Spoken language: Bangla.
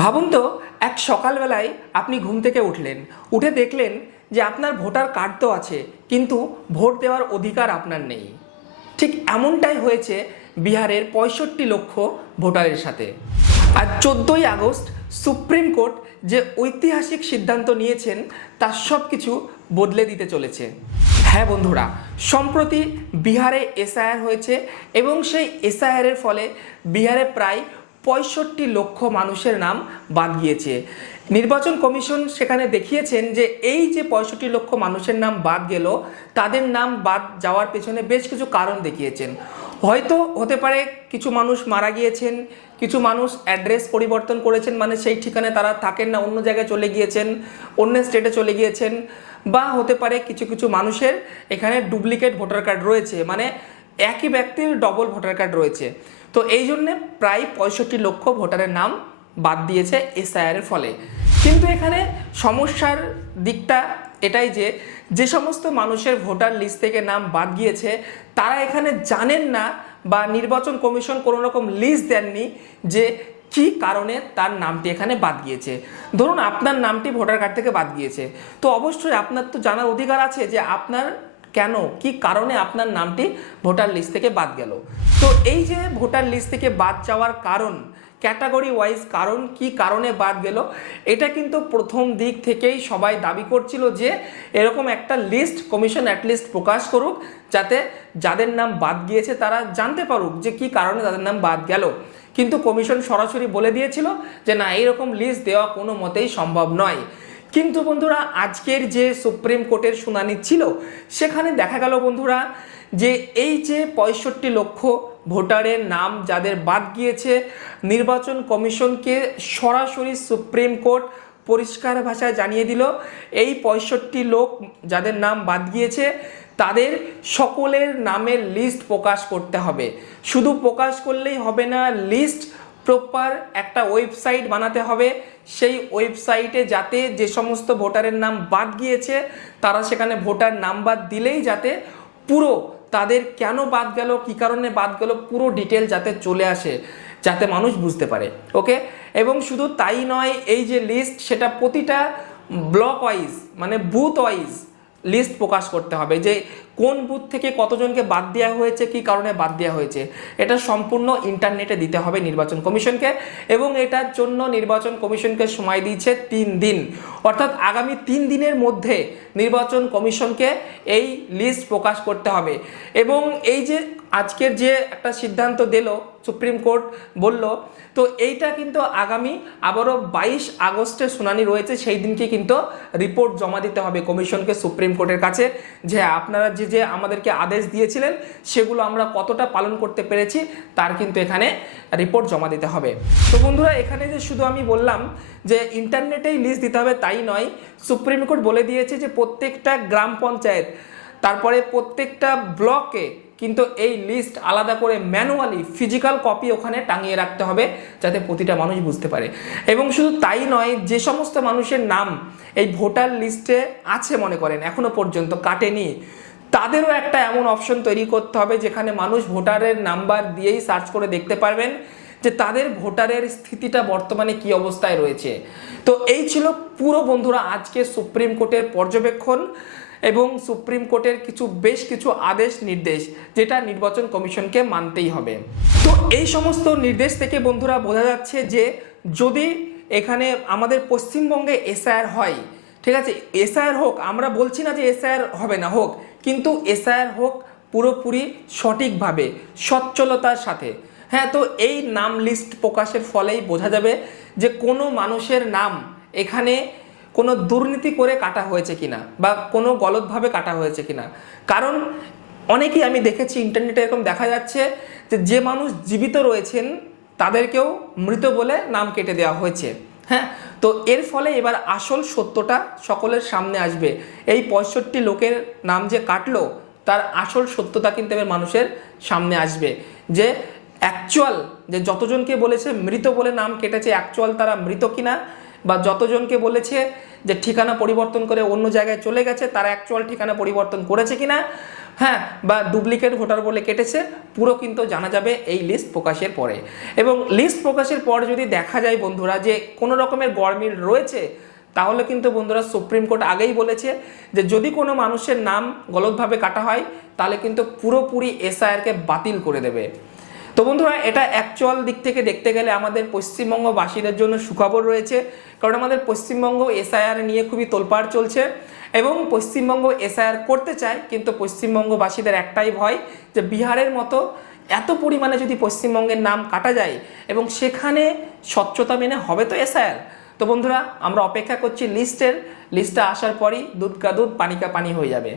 ভাবুন তো, এক সকালবেলায় আপনি ঘুম থেকে উঠলেন। উঠে দেখলেন যে আপনার ভোটার কার্ড তো আছে, কিন্তু ভোট দেওয়ার অধিকার আপনার নেই। ঠিক এমনটাই হয়েছে বিহারের পঁয়ষট্টি লক্ষ ভোটারের সাথে। আর চোদ্দোই আগস্ট সুপ্রিম কোর্ট যে ঐতিহাসিক সিদ্ধান্ত নিয়েছেন, তার সব কিছু বদলে দিতে চলেছে। হ্যাঁ বন্ধুরা, সম্প্রতি বিহারে এসআইআর হয়েছে এবং সেই এসআইআরের ফলে বিহারে প্রায় পঁয়ষট্টি লক্ষ মানুষের নাম বাদ গিয়েছে। নির্বাচন কমিশন সেখানে দেখিয়েছেন যে এই যে পঁয়ষট্টি লক্ষ মানুষের নাম বাদ গেল, তাদের নাম বাদ যাওয়ার পেছনে বেশ কিছু কারণ দেখিয়েছেন। হয়তো হতে পারে কিছু মানুষ মারা গিয়েছেন, কিছু মানুষ অ্যাড্রেস পরিবর্তন করেছেন মানে সেই ঠিকানায় তারা থাকেন না, অন্য জায়গায় চলে গিয়েছেন, অন্য স্টেটে চলে গিয়েছেন, বা হতে পারে কিছু কিছু মানুষের এখানে ডুপ্লিকেট ভোটার কার্ড রয়েছে। মানে একই ব্যক্তির ডবল ভোটার কার্ড রয়েছে। তো এই জন্যে প্রায় পঁয়ষট্টি লক্ষ ভোটারের নাম বাদ দিয়েছে এসআইআর এর ফলে। কিন্তু এখানে সমস্যার দিকটা এটাই যে যে সমস্ত মানুষের ভোটার লিস্ট থেকে নাম বাদ গিয়েছে, তারা এখানে জানেন না বা নির্বাচন কমিশন কোনো রকম লিস্ট দেননি যে কি কারণে তার নামটি এখানে বাদ গিয়েছে। ধরুন আপনার নামটি ভোটার কার্ড থেকে বাদ গিয়েছে। তো অবশ্যই আপনার তো জানার অধিকার আছে যে আপনার কেন? কি কারণে আপনার নামটি ভোটার লিস্ট থেকে বাদ গেল? তো এই যে ভোটার লিস্ট থেকে বাদ যাওয়ার কারণ, ক্যাটাগরি ওয়াইজ কারণ, কি কারণে বাদ গেল, এটা কিন্তু প্রথম দিক থেকেই সবাই দাবি করছিল যে এরকম একটা লিস্ট, কমিশন অ্যাটলিস্ট প্রকাশ করুক, যাতে যাদের নাম বাদ গিয়েছে তারা জানতে পারুক যে কি কারণে তাদের নাম বাদ গেল। কিন্তু কমিশন সরাসরি বলে দিয়েছিল যে না, এইরকম লিস্ট দেওয়া কোনো মতেই সম্ভব নয়। কিন্তু বন্ধুরা, আজকের যে সুপ্রিম কোর্টের শুনানি ছিল, সেখানে দেখা গেল বন্ধুরা যে এই যে পঁয়ষট্টি লক্ষ ভোটারের নাম যাদের বাদ গিয়েছে, নির্বাচন কমিশনকে সরাসরি সুপ্রিম কোর্ট পরিষ্কার ভাষায় জানিয়ে দিল, এই পঁয়ষট্টি লোক যাদের নাম বাদ গিয়েছে, তাদের সকলের নামের লিস্ট প্রকাশ করতে হবে। শুধু প্রকাশ করলেই হবে না লিস্ট প্রপার একটা ওয়েবসাইট বানাতে হবে। সেই ওয়েবসাইটে যাতে যে সমস্ত ভোটারের নাম বাদ গিয়েছে, তারা সেখানে ভোটার নাম্বার দিলেই যাতে পুরো তাদের কেন বাদ গেল, কী কারণে বাদ গেল, পুরো ডিটেল যাতে চলে আসে, যাতে মানুষ বুঝতে পারে ওকে এবং শুধু তাই নয়, এই যে লিস্ট সেটা প্রতিটা ব্লক ওয়াইজ মানে বুথ ওয়াইজ লিস্ট প্রকাশ করতে হবে। যে কোন বুথ থেকে কতজনকে বাদ দেওয়া হয়েছে, কি কারণে বাদ দেওয়া হয়েছে, এটা সম্পূর্ণ ইন্টারনেটে দিতে হবে নির্বাচন কমিশনকে এবং এটার জন্য নির্বাচন কমিশনকে সময় দিয়েছে তিন দিন। অর্থাৎ আগামী তিন দিনের মধ্যে নির্বাচন কমিশনকে এই লিস্ট প্রকাশ করতে হবে। এবং এই যে আজকের যে একটা সিদ্ধান্ত দিল, সুপ্রিম কোর্ট বলল, তো এইটা কিন্তু আগামী আবারও বাইশ আগস্টের শুনানি রয়েছে, সেই দিনকে কিন্তু রিপোর্ট জমা দিতে হবে কমিশনকে সুপ্রিম কোর্টের কাছে। যে আপনারা যে যে আমাদেরকে আদেশ দিয়েছিলেন, সেগুলো আমরা কতটা পালন করতে পেরেছি তার কিন্তু এখানে রিপোর্ট জমা দিতে হবে। তো বন্ধুরা, এখানে যে শুধু আমি বললাম যে ইন্টারনেটেই লিস্ট দিতে হবে, তাই নয়। সুপ্রিম কোর্ট বলে দিয়েছে যে প্রত্যেকটা গ্রাম পঞ্চায়েত, তারপরে প্রত্যেকটা ব্লকে কিন্তু এই লিস্ট আলাদা করে ম্যানুয়ালি ফিজিক্যাল কপি ওখানে টাঙিয়ে রাখতে হবে, যাতে প্রতিটা মানুষ বুঝতে পারে। এবং শুধু তাই নয়, যে সমস্ত মানুষের নাম এই ভোটার লিস্টে আছে মনে করেন, এখনও পর্যন্ত কাটেনি তাদেরও একটা এমন অপশন তৈরি করতে হবে যেখানে মানুষ ভোটারের নাম্বার দিয়েই সার্চ করে দেখতে পারবেন যে তাদের ভোটারের স্থিতিটা বর্তমানে কি অবস্থায় রয়েছে। তো এই ছিল পুরো বন্ধুরা আজকে সুপ্রিম কোর্টের পর্যবেক্ষণ এবং সুপ্রিম কোর্টের কিছু বেশ কিছু আদেশ নির্দেশ যেটা নির্বাচন কমিশনকে মানতেই হবে। তো এই সমস্ত নির্দেশ থেকে বন্ধুরা বোঝা যাচ্ছে যে যদি এখানে আমাদের পশ্চিমবঙ্গে এসআইআর হয়, ঠিক আছে? এসআইআর হোক, আমরা বলছি না যে এসআইআর হবে না, হোক কিন্তু এসআইআর হোক পুরোপুরি সঠিকভাবে, সচ্ছলতার সাথে। হ্যাঁ তো এই নাম লিস্ট প্রকাশের ফলেই বোঝা যাবে যে কোনো মানুষের নাম এখানে কোনো দুর্নীতি করে কাটা হয়েছে কিনা বা কোনো গলতভাবে কাটা হয়েছে কিনা। কারণ অনেকেই আমি দেখেছি ইন্টারনেটে এরকম দেখা যাচ্ছে যে যে মানুষ জীবিত রয়েছেন তাদেরকেও মৃত বলে নাম কেটে দেওয়া হয়েছে। হ্যাঁ? তো এর ফলে এবার আসল সত্যটা সকলের সামনে আসবে। এই পঁয়ষট্টি লোকের নাম যে কাটলো, তার আসল সত্যতা কিন্তু এবার মানুষের সামনে আসবে। যে অ্যাকচুয়াল যে যতজনকে বলেছে মৃত বলে নাম কেটেছে অ্যাকচুয়াল তারা মৃত কিনা বা যতজনকে বলেছে যে ঠিকানা পরিবর্তন করে অন্য জায়গায় চলে গেছে, তারা অ্যাকচুয়াল ঠিকানা পরিবর্তন করেছে কিনা হ্যাঁ বা ডুপ্লিকেট ভোটার বলে কেটেছে, পুরো কিন্তু জানা যাবে এই লিস্ট প্রকাশের পরে। এবং লিস্ট প্রকাশের পর যদি দেখা যায় বন্ধুরা যে কোনো রকমের গরমিল রয়েছে, তাহলে কিন্তু বন্ধুরা সুপ্রিম কোর্ট আগেই বলেছে যে যদি কোনো মানুষের নাম গলতভাবে কাটা হয়, তাহলে কিন্তু পুরোপুরি এসআইআরকে বাতিল করে দেবে। তো বন্ধুরা, এটা অ্যাকচুয়াল দিক থেকে দেখতে গেলে আমাদের পশ্চিমবঙ্গবাসীদের জন্য সুখবর রয়েছে, কারণ আমাদের পশ্চিমবঙ্গ এসআইআর নিয়ে খুবই তোলপাড় চলছে এবং পশ্চিমবঙ্গ এসআইআর করতে চায়, কিন্তু পশ্চিমবঙ্গবাসীদের একটাই ভয় যে বিহারের মতো এত পরিমাণে যদি পশ্চিমবঙ্গের নাম কাটা যায় এবং সেখানে স্বচ্ছতা মেনে হবে তো এসআইআর তো বন্ধুরা, আমরা অপেক্ষা করছি লিস্টের লিস্টটা আসার পরই দুধ কা দুধ, পানি কা পানি হয়ে যাবে।